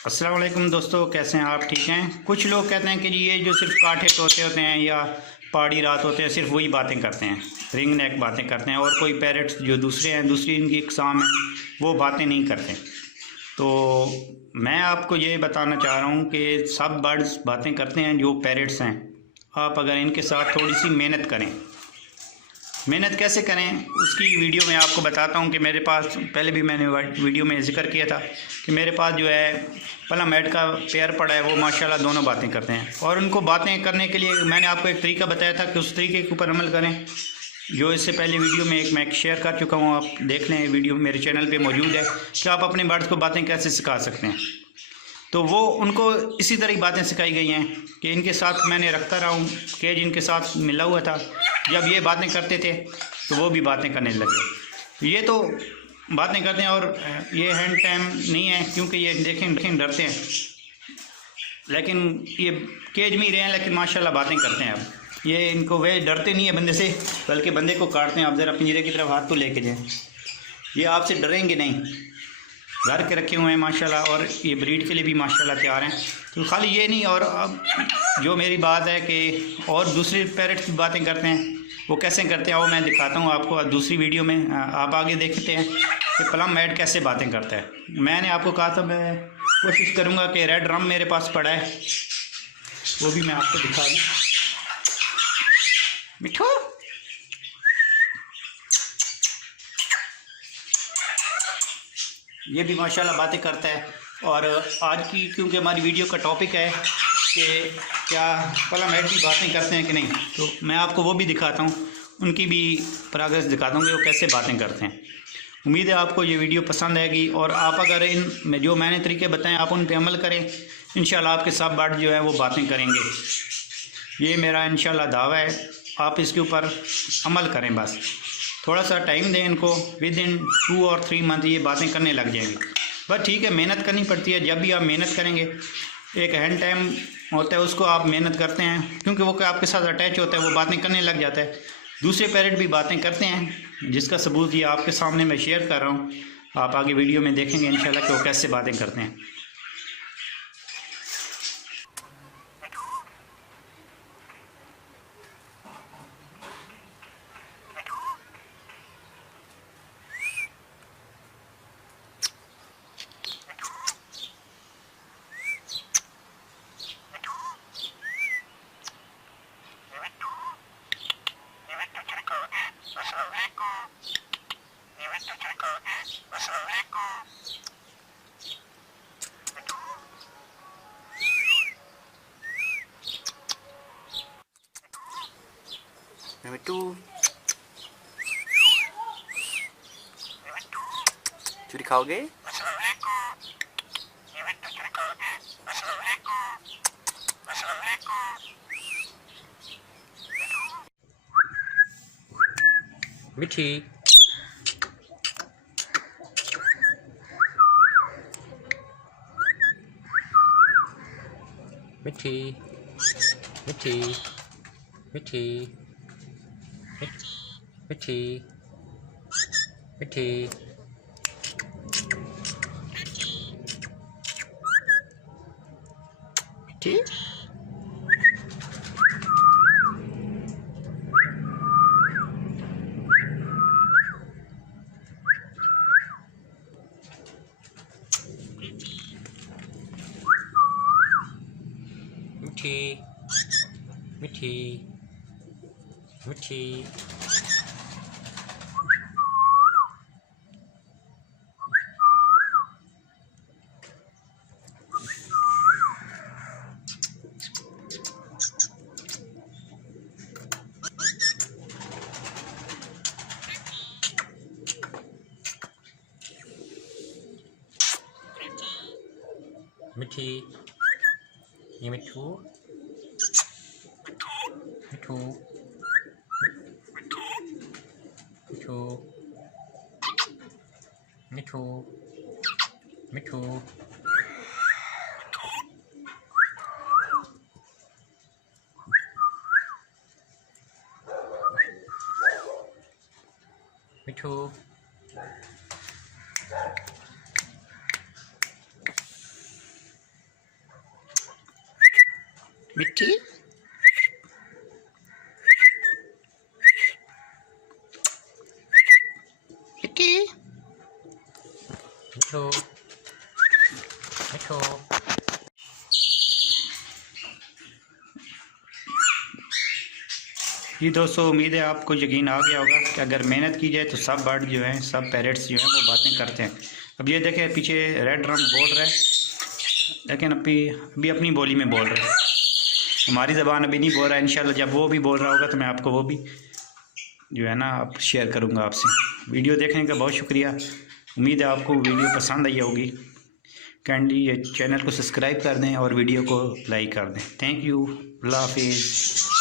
अस्सलाम वालेकुम दोस्तों, कैसे हैं आप? ठीक हैं। कुछ लोग कहते हैं कि जी ये जो सिर्फ काठे तोते होते हैं या पहाड़ी रात होते हैं, सिर्फ वही बातें करते हैं, रिंग नेक बातें करते हैं, और कोई पैरट्स जो दूसरे हैं, दूसरी इनकी इकसाम है, वो बातें नहीं करते। तो मैं आपको ये बताना चाह रहा हूँ कि सब बर्ड्स बातें करते हैं जो पैरट्स हैं। आप अगर इनके साथ थोड़ी सी मेहनत करें, मेहनत कैसे करें उसकी वीडियो में आपको बताता हूँ कि मेरे पास पहले भी मैंने वीडियो में जिक्र किया था कि मेरे पास जो है पलम हेड का पेयर पड़ा है, वो माशाल्लाह दोनों बातें करते हैं। और उनको बातें करने के लिए मैंने आपको एक तरीका बताया था कि उस तरीके के ऊपर अमल करें, जो इससे पहले वीडियो में एक मैं शेयर कर चुका हूँ। आप देख लें, वीडियो मेरे चैनल पर मौजूद है कि आप अपने बर्ड्स को बातें कैसे सिखा सकते हैं। तो वो उनको इसी तरह की बातें सिखाई गई हैं कि इनके साथ मैंने रखता रहा हूँ, केज इनके साथ मिला हुआ था। जब ये बातें करते थे तो वो भी बातें करने लगे। ये तो बातें करते हैं, और ये हैंड टाइम नहीं है क्योंकि ये देखें डरते हैं, लेकिन ये केज में ही रहे हैं, लेकिन माशाल्लाह बातें करते हैं। अब ये इनको वे डरते नहीं है बंदे से, बल्कि बंदे को काटते हैं। आप ज़रा पिंजरे की तरफ हाथ तो लेके जाएँ, ये आपसे डरेंगे नहीं। घर के रखे हुए हैं माशाल्लाह, और ये ब्रीड के लिए भी माशाल्लाह तैयार हैं। तो खाली ये नहीं, और अब जो मेरी बात है कि और दूसरे पैरट्स की बातें करते हैं, वो कैसे करते हैं वो मैं दिखाता हूँ आपको दूसरी वीडियो में। आप आगे देखते हैं कि प्लम हेड कैसे बातें करता है। मैंने आपको कहा था मैं कोशिश करूँगा कि रेड ड्रम मेरे पास पड़ा है, वो भी मैं आपको दिखा दूँ। मिठू, ये भी माशाल्लाह बातें करता है। और आज की क्योंकि हमारी वीडियो का टॉपिक है कि क्या पलम हेड की बातें करते हैं कि नहीं, तो मैं आपको वो भी दिखाता हूँ, उनकी भी प्रोग्रेस दिखाता हूँ कि वो कैसे बातें करते हैं। उम्मीद है आपको ये वीडियो पसंद आएगी, और आप अगर इन जो मैंने तरीके बताएं आप उन पर अमल करें, इंशाल्लाह आपके सब बर्ड जो है वो बातें करेंगे। ये मेरा इंशाल्लाह दावा है। आप इसके ऊपर अमल करें, बस थोड़ा सा टाइम दें इनको। विद इन 2 और 3 मंथ ये बातें करने लग जाएंगी। बस ठीक है, मेहनत करनी पड़ती है। जब भी आप मेहनत करेंगे, एक हैंड टाइम होता है, उसको आप मेहनत करते हैं, क्योंकि वो आपके साथ अटैच होता है, वो बातें करने लग जाता है। दूसरे पैरट भी बातें करते हैं, जिसका सबूत ये आपके सामने मैं शेयर कर रहा हूँ। आप आगे वीडियो में देखेंगे इंशाल्लाह कि वो कैसे बातें करते हैं। मिट्टू, चूरी खाओगे? मिठी, मिठी, मिठी, मिठी, मिठी, मिठी, मिठी, मिठी, मिठी, मिठी, मिठी, ये मिठू, मिठू, मिठू, मिठू, मिठू, मिठू, मिट्टी मिट्टी मिठू मिठू जी दोस्तों, उम्मीद है आपको यकीन आ गया होगा कि अगर मेहनत की जाए तो सब बर्ड जो हैं, सब पैरेट्स जो हैं वो बातें करते हैं। अब ये देखें पीछे रेड ड्रम बोल रहा है, लेकिन अभी अपनी बोली में बोल रहा है, हमारी ज़बान अभी नहीं बोल रहा है। इंशाल्लाह जब वो भी बोल रहा होगा तो मैं आपको वो भी जो है ना आप शेयर करूँगा आपसे। वीडियो देखने का बहुत शुक्रिया। उम्मीद है आपको वीडियो पसंद आई होगी। काइंडली ये चैनल को सब्सक्राइब कर दें और वीडियो को लाइक कर दें। Thank you. अल्लाह हाफिज़।